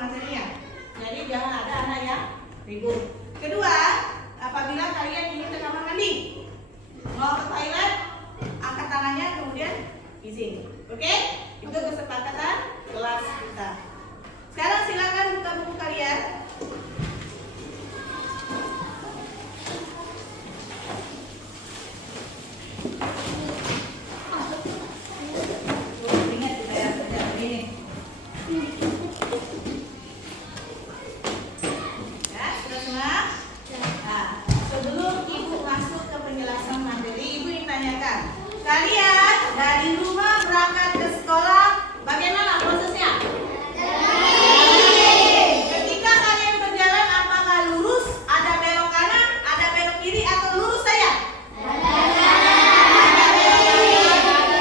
materinya. Jadi jangan ada anak yang ribut. Kedua, apabila kalian ingin ke kamar mandi, mau ke toilet, angkat tangannya kemudian izin. Oke? Itu kesepakatan kelas kita. Sekarang silakan buka buku kalian. Kalian dari rumah berangkat ke sekolah, bagaimana prosesnya? Ketika kalian berjalan, apakah lurus, ada belok kanan, ada belok kiri, atau lurus saja? Ada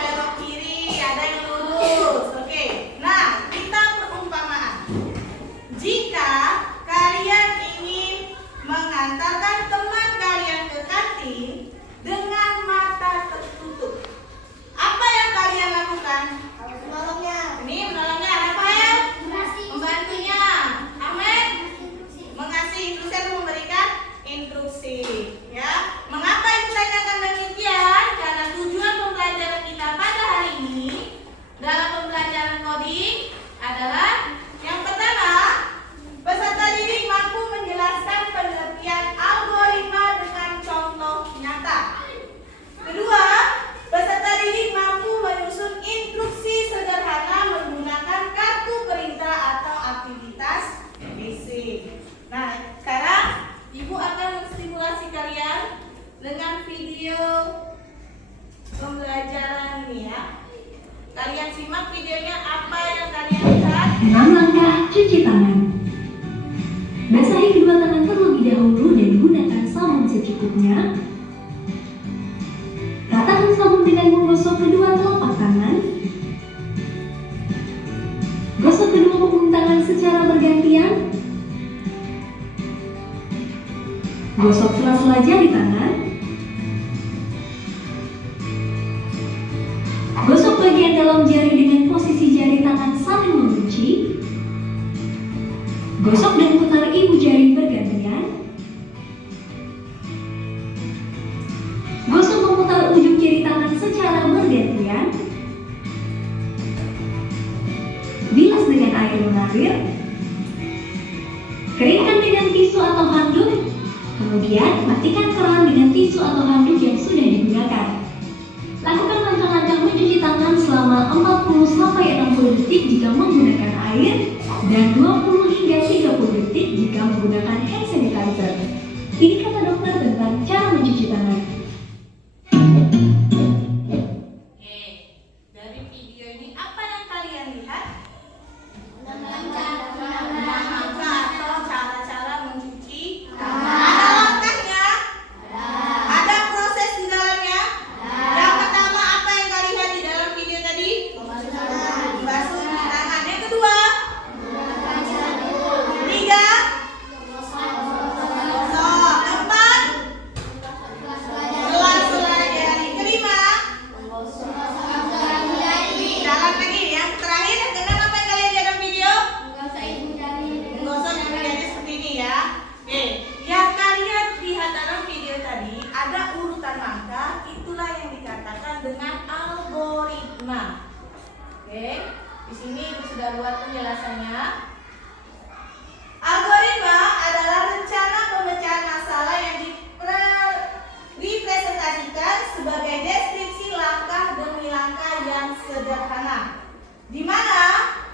belok kiri, ada yang lurus. Oke. Nah, kita perumpamaan. Jika kalian ingin mengantarkan teman kalian ke kantin dengan mata tertutup, apa yang kalian lakukan? Menolongnya. Ini menolongnya ada apa ya? Membantunya. Amin. Mengasih instruksi atau memberikan instruksi. Ya. Mengapa ibu tanyakan demikian? Karena tujuan pembelajaran kita pada hari ini dalam pembelajaran coding adalah yang pertama, peserta didik mampu menjelaskan pengertian algoritma dengan contoh nyata. Kedua, peserta didik mampu menyusun instruksi sederhana menggunakan kartu perintah atau aktivitas fisik. Nah, sekarang ibu akan menstimulasi kalian dengan video pembelajaran ini ya. Kalian simak videonya, apa yang kalian lihat. 6 langkah cuci tangan. Basahi kedua tangan terlebih dahulu dan gunakan sabun secukupnya. Ratakan sabun dengan menggosok kedua telapak tangan. Gosok kedua punggung tangan secara bergantian. Gosok sela-sela jari tangan. Gosok bagian dalam jari dengan posisi jari tangan saling mengunci. Gosok dan putar ibu jari bergantian. Gosok memutar ujung jari tangan secara bergantian. Bilas dengan air mengalir. Keringkan dengan tisu atau handuk. Kemudian matikan keran dengan tisu atau handuk yang sudah digunakan. Lakukan langkah-langkah mencuci tangan selama 40-60 detik jika menggunakan air dan 20 hingga 30 detik jika menggunakan hand sanitizer. Ini kata dokter tentang cara mencuci tangan. Oke, dari video ini apa yang kalian lihat? Langkah atau cara-cara mencuci tangan. Ada langkahnya? Ada proses di dalamnya? Yang pertama, apa yang kalian lihat di dalam video tadi? Membasuh tangan. Yang kedua? Tiga? Gosok. Keempat? Sela-sela jari. Kelima? Dalam lagi. Yang terakhir, yang keenam, apa yang kalian lihat dalam video? Menggosok ibu jari seperti ini ya. Oke, yang kalian lihat dalam video tadi ada urutan langkah, itulah yang dikatakan dengan algoritma. Oke, di sini ibu sudah buat penjelasannya. Algoritma adalah rencana pemecahan masalah yang dipresentasikan sebagai deskripsi langkah demi langkah yang sederhana, di mana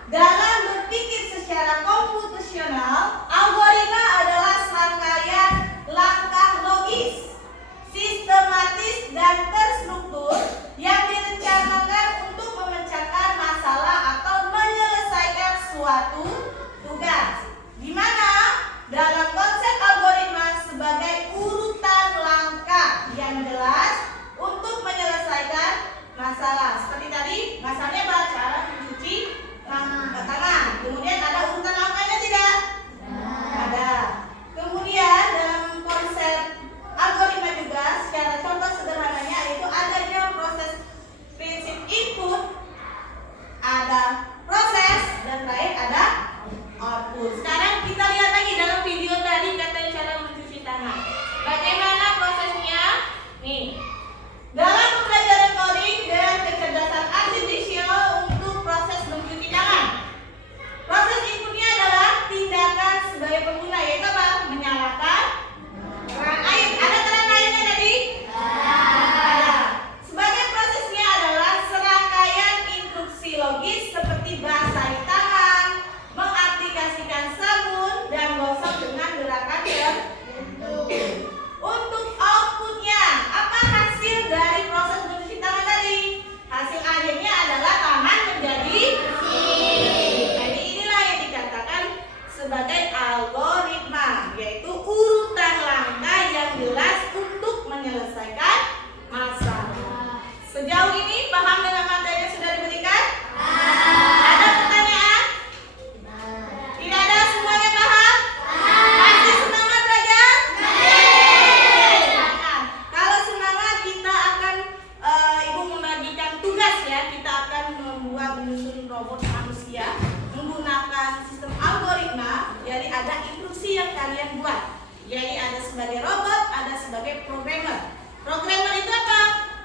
dalam berpikir secara komputasional, algoritma adalah serangkaian langkah logis, sistematis, dan terstruktur yang direncanakan untuk memecahkan masalah atau menyelesaikan suatu tugas, di mana dalam konsep algoritma sebagai urutan langkah yang jelas untuk menyelesaikan masalah. Seperti tadi, masalahnya apa? Cara mencuci tangan. Kemudian ada urutan langkahnya tidak? Ada. Kemudian dalam konsep algoritma juga secara contoh sederhananya yaitu adanya proses prinsip input, ada proses, dan terakhir ada output. betul. Sekarang kita lihat lagi dalam video tadi katanya cara mencuci tangan. Bagaimana prosesnya? Nih, dalam pembelajaran coding dan kecerdasan artifisial untuk proses mencuci tangan. Proses inputnya adalah tindakan sebagai pengguna, yaitu apa? Menyalakan keran air. Ada keran airnya tadi? Ada. Sebagai prosesnya adalah serangkaian instruksi logis seperti basahi tangan, mengaplikasikan sabun, dan gosok dengan gerakan tertentu. Untuk outputnya, apa hasil dari proses mencuci tangan tadi? Hasil akhirnya adalah tangan menjadi bersih. Jadi inilah yang dikatakan sebagai algoritma, yaitu urutan langkah yang jelas untuk menyelesaikan masalah. Sejauh ini paham dengan materi yang sudah diberikan? Ada pertanyaan? Tidak ada, semuanya paham? Masih semangat belajar? Semangat. Kalau semangat kita akan Ibu membagikan tugas ya. Kita akan membuat menyusun robot manusia menggunakan sistem algoritma. Jadi ada instruksi yang kalian buat. Jadi ada sebagai robot, ada sebagai programmer. Programmer itu apa?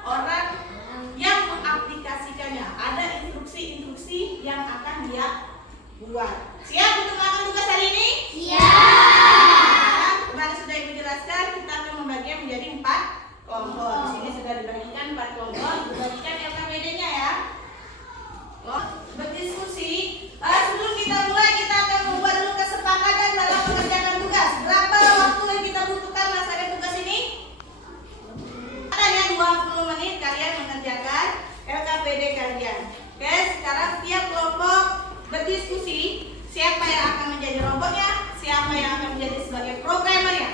Orang yang mengaplikasikannya. Ada instruksi-instruksi yang akan dia buat. Siap untuk melakukan tugas hari ini? Siap. Kemarin sudah Ibu jelaskan, kita akan membaginya menjadi 4 kelompok. Di sini sudah dibagikan 4 kelompok. Dibagikan LKPD-nya ya. Berdiskusi. Sebelum kita mulai, kita akan membuat dulu kesepakatan dalam mengerjakan tugas. Berapa waktu yang kita butuhkan melaksanakan tugas ini? Ada 20 menit kalian mengerjakan LKPD kalian. Oke, sekarang tiap kelompok berdiskusi siapa yang akan menjadi robotnya, siapa yang akan menjadi sebagai programmernya.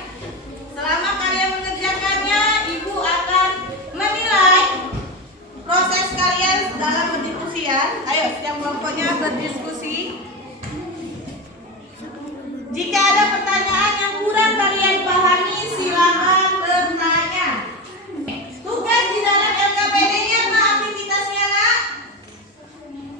Selama kalian mengerjakannya, Ibu akan menilai proses kalian dalam berdiskusi ya. Ayo, setiap kelompoknya berdiskusi. Jika ada pertanyaan yang kurang kalian pahami, silakan bertanya. Tugas di dalam LKPD-nya apa aktivitasnya, Nak?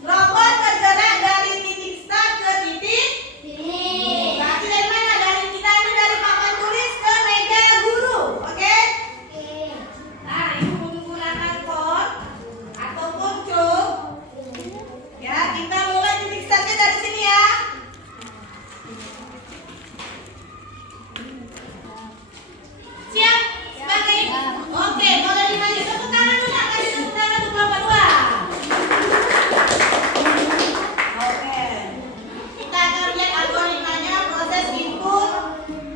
Robot bergerak dari titik start ke titik finish. Berarti dari mana? Dari kita itu dari papan tulis ke meja guru, oke? Nah, Ibu menggunakan kod atau kocok. Ya, kita mulai titik startnya dari sini ya. Siap? Sebagai? Oke, boleh dimaju. Tepuk tangan dulu, kasih tepuk tangan untuk Bapak dua. Oke. Kita akan lihat algoritmanya, proses input,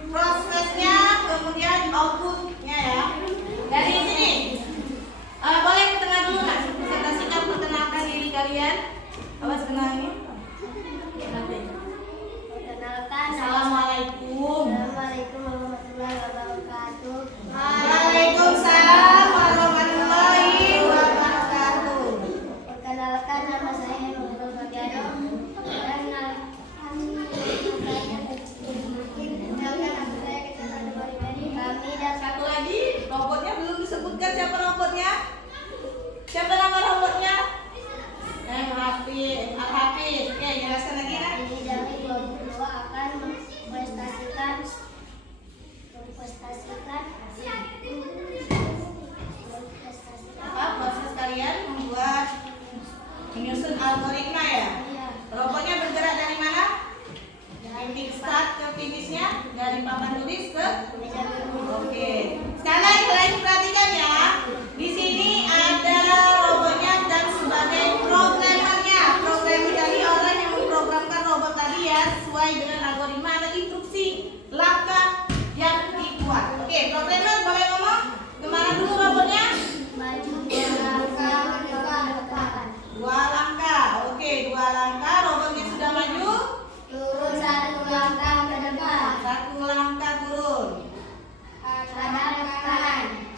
prosesnya, kemudian outputnya ya. Dari sini. Boleh ke tengah dulu, Nak. Presentasikan, perkenalkan diri kalian. Awas kenalnya. Assalamualaikum. Assalamualaikum warahmatullahi wabarakatuh. Waalaikumsalam warahmatullahi wabarakatuh. Perkenalkan, nama saya Nurul Fabiano dan kami dan Satu lagi, robotnya belum disebutkan siapa robotnya? Siapa nama robotnya? Hafiz. Al-Hafiz. Oke, jelaskan lagi ya. ini dari kelompok 2 akan memprestasikan Apa proses kalian membuat menyusun algoritma ya? Robotnya bergerak dari mana? Titik start ke finishnya, dari papan tulis ke meja guru. Oke. Sekarang kalian perhatikan ya. Di sini ada robotnya dan sebagai programmernya. Programmer tadi orang yang memprogramkan robot tadi ya, sesuai dengan algoritma ada instruksi langkah yang dibuat. Oke, programmer boleh ngomong? Kemana dulu robotnya? Maju 2 langkah ke depan. 2 langkah. Oke, 2 langkah. Robotnya sudah maju. Turun 1 langkah ke depan. 1 langkah turun. Hadap kanan.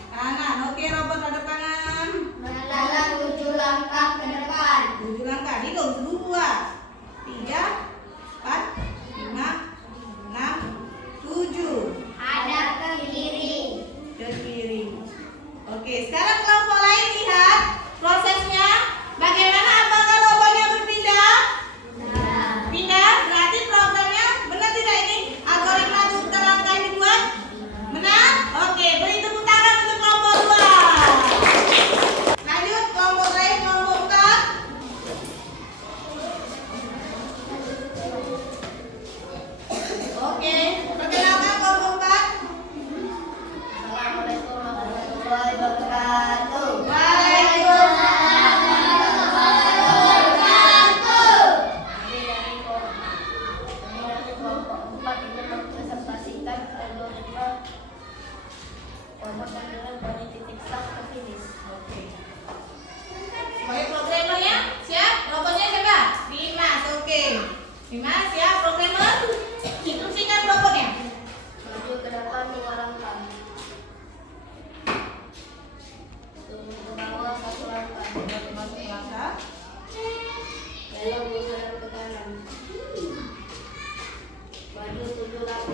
Belok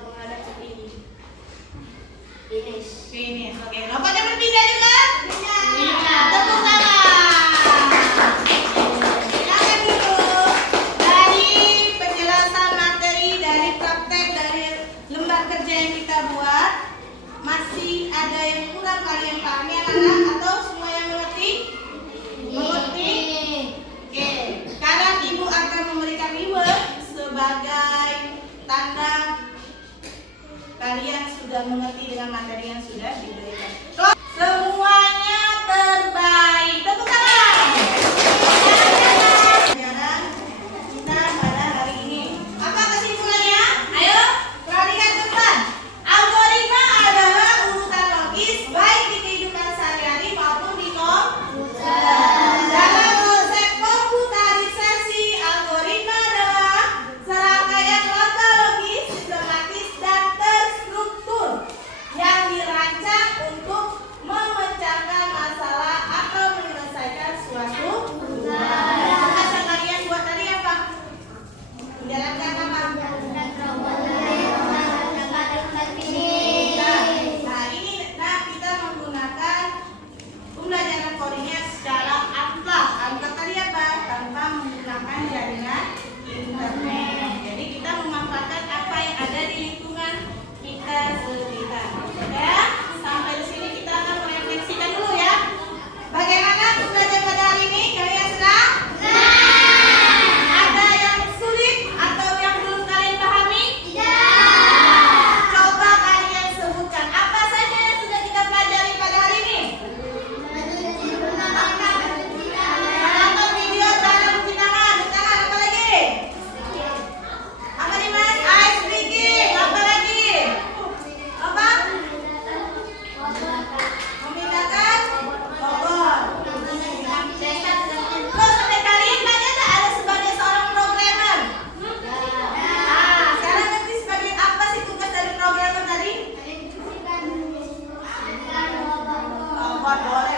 menghadap ke sini. Finish. Finish. Oke, lompatnya berpindah juga? Iya. Tepuk tangan. Silakan dulu. Dari penjelasan materi, dari praktek, dari lembar kerja yang kita buat, masih ada yang kurang kalian pahami anak-anak atau semua yang mengerti? Mengerti? Oke. Sekarang ibu akan memberikan reward sebagai tanda kalian sudah mengerti dengan materi yang sudah diberikan. Semuanya terbaik. Tepuk tangan. Pelajaran kita pada hari ini. Apa kesimpulannya? Ayo, perhatikan teman. Algoritma adalah urutan logis baik di kehidupan sehari-hari maupun di komputer. Dalam konsep komputarisasi, algoritma adalah serangkaian langkah logis, sistematis, dan terstruktur yang dirancang untuk memecahkan masalah atau menyelesaikan suatu tugas. Tugas yang kalian buat tadi apa? Menjalankan apa? Nah, kita menggunakan pembelajaran codingnya secara amplop. Amplop tadi apa? Tanpa menggunakan jaringan internet. Jadi kita memanfaatkan apa yang ada di lingkungan kita sekitar. Ya, sampai di sini kita akan merefleksikan dulu ya. Bagaimana pembelajaran pada hari ini? Kalian senang? Ada yang sulit atau yang belum kalian pahami? Coba kalian sebutkan apa saja yang sudah kita pelajari pada hari ini. Menonton video cara mencuci tangan, apa lagi? Apa nih mas? Ice breaking, apa lagi? Apa? Memindahkan bobot. Terus sampai kalian belajar tak ada sebagai seorang programmer? Sekarang nanti sebagai apa sih tugas dari programmer tadi? Robot boleh.